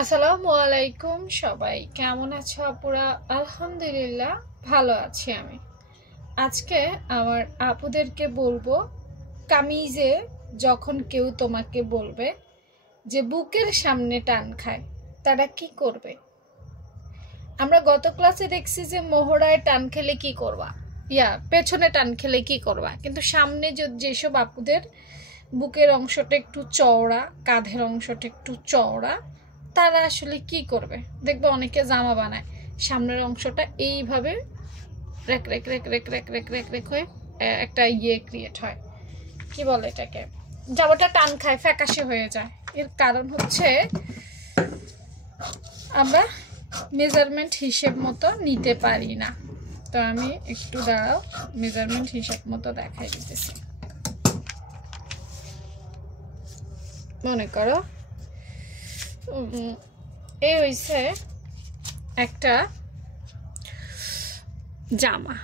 আসসালামু আলাইকুম সবাই কেমন আছো আপুরা? আলহামদুলিল্লাহ ভালো আছি আমি। আজকে আমার আপুদেরকে বলবো, কামিজে যখন কেউ তোমাকে বলবে যে বুকের সামনে টান খায়, তারা কি করবে? আমরা গত ক্লাসে দেখছি যে মোহরায় টান খেলে কি করবা, পেছনে টান খেলে কি করবা, কিন্তু সামনে যেসব আপুদের বুকের অংশটা একটু চওড়া, কাঁধের অংশটা একটু চওড়া, তারা আসলে কি করবে? দেখবে অনেকে জামা বানায়, সামনের অংশটা এইভাবে rake rake rake rake rake rake rake rake হয়ে একটা ক্রিয়েট হয়, কি বলে এটাকে, জামাটা টান খায়, ফ্যাকাশে হয়ে যায়। এর কারণ হচ্ছে আমরা মেজারমেন্ট হিসেব মতো নিতে পারি না। তো আমি একটু দাঁড়াও, মেজারমেন্ট হিসেব মতো দেখাই দিতেছি। মনে করো এই হইছে একটা জামা,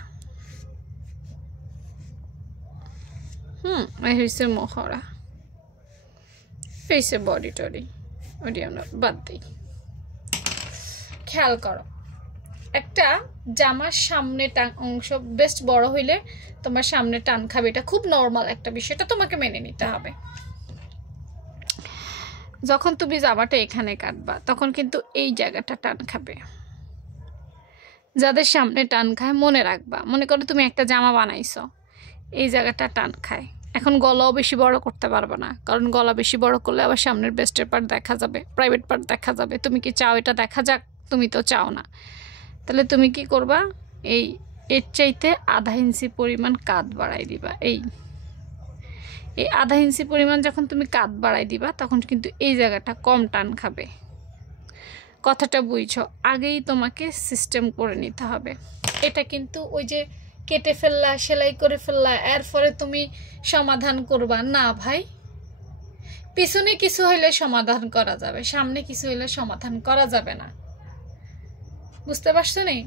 এই হইছে মোহরা, হইছে বডি টডি, ওডি আমরা বাদ দিই। খেয়াল করো, একটা জামার সামনে অংশ বেস্ট বড় হইলে তোমার সামনে টান খাবে, এটা খুব নর্মাল একটা বিষয়, এটা তোমাকে মেনে নিতে হবে। যখন তুমি জামাটা এখানে কাটবা তখন কিন্তু এই জায়গাটা টান খাবে। যাদের সামনে টান খায় মনে রাখবা, মনে করো তুমি একটা জামা বানাইছো, এই জায়গাটা টান খায়। এখন গলাও বেশি বড় করতে পারবে না, কারণ গলা বেশি বড় করলে আবার সামনের বেস্টের পার্ট দেখা যাবে, প্রাইভেট পার্ট দেখা যাবে। তুমি কি চাও এটা দেখা যাক? তুমি তো চাও না। তাহলে তুমি কি করবা, এর চাইতে আধা ইঞ্চি পরিমাণ কাঁধ বাড়াই দিবা। এই আধা ইঞ্চি পরিমাণ যখন তুমি কাঁধ বাড়াই দিবা তখন কিন্তু এই জায়গাটা কম টান খাবে। কথাটা বুঝছো? আগেই তোমাকে সিস্টেম করে নিতে হবে। এটা কিন্তু ওই যে কেটে ফেললা, সেলাই করে ফেললা, এরপরে তুমি সমাধান করবা না ভাই। পিছনে কিছু হইলে সমাধান করা যাবে, সামনে কিছু হইলে সমাধান করা যাবে না। বুঝতে পারছো নি?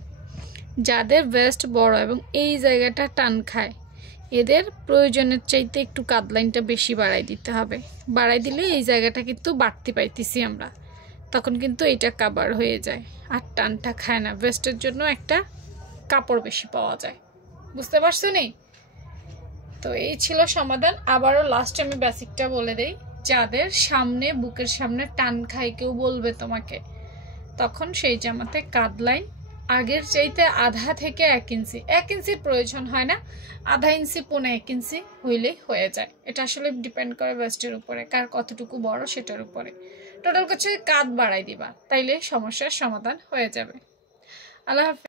যাদের ভেস্ট বড় এবং এই জায়গাটা টান খায়, এদের প্রয়োজনের চাইতে একটু কাঁধ লাইনটা বেশি বাড়াই দিতে হবে। বাড়াই দিলে এই জায়গাটা কিন্তু বাড়তি পাইতেছি আমরা, তখন কিন্তু এটা কাভার হয়ে যায় আর টানটা খায় না। ভেস্টের জন্য একটা কাপড় বেশি পাওয়া যায়। বুঝতে পারছো নি? তো এই ছিল সমাধান। আবারও লাস্টে আমি বেসিকটা বলে দেই, যাদের সামনে বুকের সামনে টান খায় কেউ বলবে তোমাকে, তখন সেই জামাতে কাঁধ লাইন আগের চাইতে আধা থেকে 1 ইঞ্চি, 1 ইঞ্চির প্রয়োজন হয় না, আধা ইঞ্চি 1.5 ইঞ্চি হইলেই হয়ে যায়। এটা আসলে ডিপেন্ড করে ভেস্টের উপরে, কার কতটুকু বড় সেটার উপরে। টোটাল কিছু কাঁধ বাড়াই দিবা, তাইলে সমস্যার সমাধান হয়ে যাবে। আল্লাহ হাফেজ।